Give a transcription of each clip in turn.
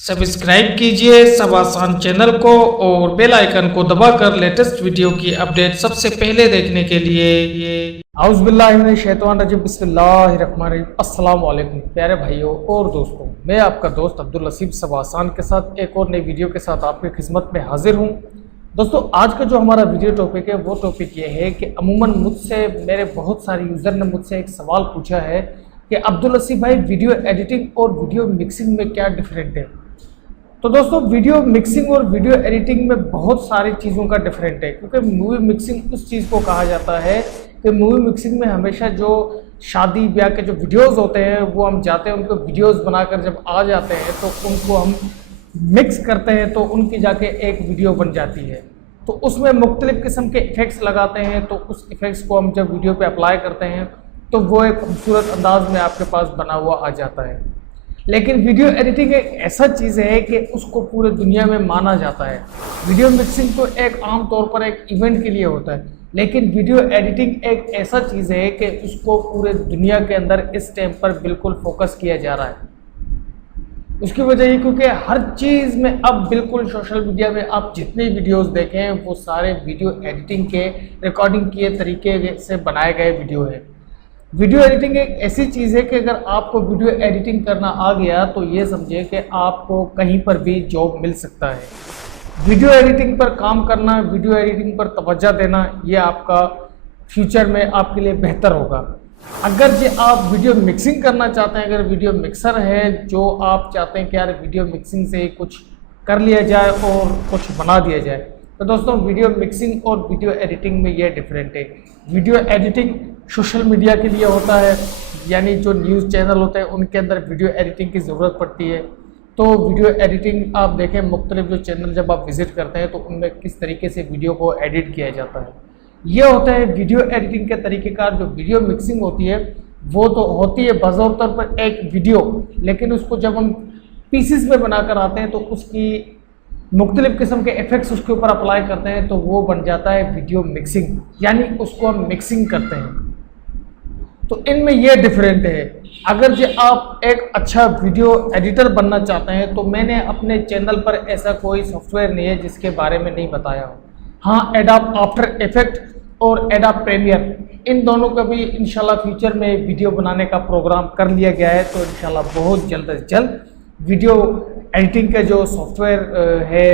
Subscribe कीजिए सब आसान चैनल को और बेल आइकन को दबाकर लेटेस्ट वीडियो की अपडेट सबसे पहले देखने के लिए औज़ुबिल्लाहिमिनश्शैतानिर्रजीम बिस्मिल्लाहिर्रहमानिर्रहीम। अस्सलाम वालेकुम प्यारे भाइयों और दोस्तों, मैं आपका दोस्त अब्दुल लसीफ सब आसान के साथ एक और नई वीडियो के साथ आपकी खिदमत में हाजिर हूँ। दोस्तों, आज का जो हमारा वीडियो टॉपिक है वो टॉपिक ये है कि अमूमन मुझसे मेरे बहुत सारे यूज़र ने मुझसे एक सवाल पूछा है कि अब्दुल लसीफ भाई, वीडियो एडिटिंग और वीडियो मिक्सिंग में क्या डिफरेंट है। तो दोस्तों, वीडियो मिक्सिंग और वीडियो एडिटिंग में बहुत सारी चीज़ों का डिफरेंट है, क्योंकि मूवी मिक्सिंग उस चीज़ को कहा जाता है कि मूवी मिक्सिंग में हमेशा जो शादी ब्याह के जो वीडियोस होते हैं वो हम जाते हैं, उनको वीडियोस बनाकर जब आ जाते हैं तो उनको हम मिक्स करते हैं तो उनकी जाके एक वीडियो बन जाती है। तो उसमें मुख्तलिफ़ किस्म के इफ़ेक्ट्स लगाते हैं, तो उस इफ़ेक्ट्स को हम जब वीडियो पे अप्लाई करते हैं तो वो एक खूबसूरत अंदाज में आपके पास बना हुआ आ जाता है। लेकिन वीडियो एडिटिंग एक ऐसा चीज़ है कि उसको पूरे दुनिया में माना जाता है। वीडियो मिक्सिंग तो एक आम तौर पर एक इवेंट के लिए होता है, लेकिन वीडियो एडिटिंग एक ऐसा चीज़ है कि उसको पूरे दुनिया के अंदर इस टाइम पर बिल्कुल फोकस किया जा रहा है। उसकी वजह ये क्योंकि हर चीज़ में अब बिल्कुल सोशल मीडिया में आप जितने वीडियोस देखें वो सारे वीडियो एडिटिंग के रिकॉर्डिंग किए तरीके से बनाए गए वीडियो है। वीडियो एडिटिंग एक ऐसी चीज़ है कि अगर आपको वीडियो एडिटिंग करना आ गया तो ये समझिए कि आपको कहीं पर भी जॉब मिल सकता है। वीडियो एडिटिंग पर काम करना, वीडियो एडिटिंग पर तवज्जो देना, ये आपका फ्यूचर में आपके लिए बेहतर होगा। अगर जो आप वीडियो मिक्सिंग करना चाहते हैं, अगर वीडियो मिक्सर है जो आप चाहते हैं कि यार वीडियो मिक्सिंग से कुछ कर लिया जाए और कुछ बना दिया जाए, तो दोस्तों वीडियो मिक्सिंग और वीडियो एडिटिंग में ये डिफरेंट है। वीडियो एडिटिंग सोशल मीडिया के लिए होता है, यानी जो न्यूज़ चैनल होते हैं उनके अंदर वीडियो एडिटिंग की ज़रूरत पड़ती है। तो वीडियो एडिटिंग आप देखें, मुख्तलिफ जो चैनल जब आप विज़िट करते हैं तो उनमें किस तरीके से वीडियो को एडिट किया जाता है, ये होता है वीडियो एडिटिंग के तरीक़ेकार। जो वीडियो मिक्सिंग होती है वो तो होती है बज़ौर तौर पर एक वीडियो, लेकिन उसको जब हम पीसेस में बनाकर आते हैं तो उसकी मुख्तलिफ़ किस्म के इफ़ेक्ट्स उसके ऊपर अप्लाई करते हैं तो वो बन जाता है वीडियो मिक्सिंग, यानी उसको हम मिक्सिंग करते हैं। तो इनमें ये डिफरेंट है। अगर जो आप एक अच्छा वीडियो एडिटर बनना चाहते हैं तो मैंने अपने चैनल पर ऐसा कोई सॉफ्टवेयर नहीं है जिसके बारे में नहीं बताया हो। हाँ, एडोब आफ्टर इफेक्ट और एडोब प्रीमियर, इन दोनों का भी इंशाल्लाह फ्यूचर में वीडियो बनाने का प्रोग्राम कर लिया गया है। तो इंशाल्लाह बहुत जल्द से जल्द वीडियो एडिटिंग के जो सॉफ्टवेयर है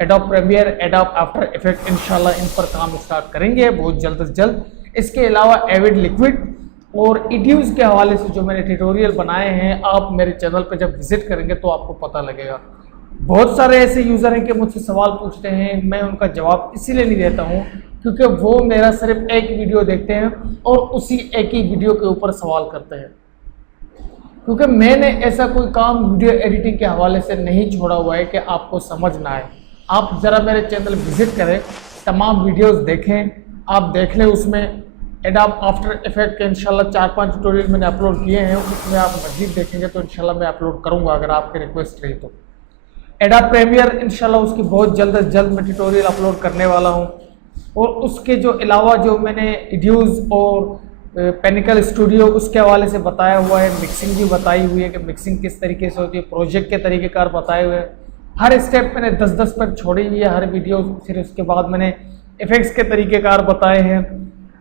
Adobe premiere, Adobe after effect, इंशाल्लाह इन पर काम स्टार्ट करेंगे बहुत जल्द से जल्द। इसके अलावा एविड लिक्विड और इड्यूज़ के हवाले से जो मैंने ट्यूटोरियल बनाए हैं, आप मेरे चैनल पर जब विज़िट करेंगे तो आपको पता लगेगा। बहुत सारे ऐसे यूज़र हैं कि मुझसे सवाल पूछते हैं, मैं उनका जवाब इसीलिए नहीं देता हूँ क्योंकि वो मेरा सिर्फ एक वीडियो देखते हैं और उसी एक ही वीडियो के ऊपर सवाल करते हैं, क्योंकि मैंने ऐसा कोई काम वीडियो एडिटिंग के हवाले से नहीं छोड़ा हुआ है कि आपको समझ ना आए। आप ज़रा मेरे चैनल विज़िट करें, तमाम वीडियोस देखें, आप देख लें। उसमें एडोब आफ्टर इफेक्ट के इंशाल्लाह 4-5 ट्यूटोरियल मैंने अपलोड किए हैं, उसमें आप मज़ीद देखेंगे तो इंशाल्लाह मैं अपलोड करूँगा अगर आपकी रिक्वेस्ट रही तो। एडोब प्रीमियर इंशाल्लाह उसकी बहुत जल्द से जल्द मैं ट्यूटोरियल अपलोड करने वाला हूँ। और उसके जो अलावा जो मैंने इड्यूज़ और पेनिकल स्टूडियो उसके हवाले से बताया हुआ है, मिक्सिंग भी बताई हुई है कि मिक्सिंग किस तरीके से होती है, प्रोजेक्ट के तरीक़ेकार बताए हुए हैं। हर स्टेप मैंने 10-10 पर छोड़ी हुई है हर वीडियो। फिर उसके बाद मैंने इफ़ेक्ट्स के तरीक़ेकार बताए हैं,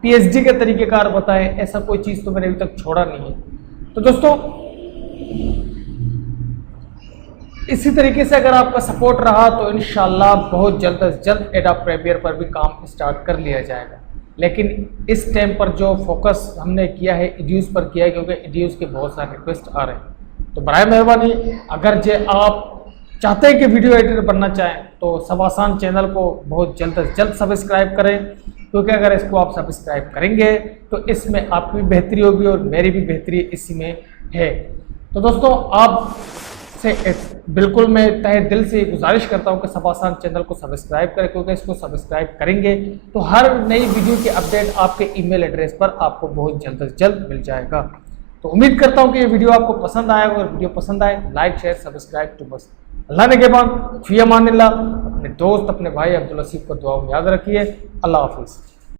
पीएचडी के तरीक़ेकार बताए, ऐसा कोई चीज़ तो मैंने अभी तक छोड़ा नहीं है। तो दोस्तों, इसी तरीके से अगर आपका सपोर्ट रहा तो इंशाल्लाह बहुत जल्द से जल्द एडोब प्रीमियर पर भी काम स्टार्ट कर लिया जाएगा। लेकिन इस टाइम पर जो फोकस हमने किया है इड्यूज़ पर किया है, क्योंकि इड्यूज़ के बहुत सारे रिक्वेस्ट आ रहे हैं। तो बराए मेहरबानी, अगर जो आप चाहते हैं कि वीडियो एडिटर बनना चाहें तो सब आसान चैनल को बहुत जल्द से जल्द सब्सक्राइब करें, क्योंकि अगर इसको आप सब्सक्राइब करेंगे तो इसमें आपकी भी बेहतरी होगी और मेरी भी बेहतरी इसी में है। तो दोस्तों, आप से बिल्कुल मैं तहे दिल से गुजारिश करता हूं कि सब आसान चैनल को सब्सक्राइब करें, क्योंकि इसको सब्सक्राइब करेंगे तो हर नई वीडियो की अपडेट आपके ईमेल एड्रेस पर आपको बहुत जल्द से जल्द मिल जाएगा। तो उम्मीद करता हूं कि ये वीडियो आपको पसंद आया। अगर वीडियो पसंद आए लाइक शेयर सब्सक्राइब टू बस। अल्लाह ने के बाद फी अमानिल्लाह। अपने दोस्त अपने भाई अब्दुल लसीफ को दुआ में याद रखिए। अल्लाह हाफिज़।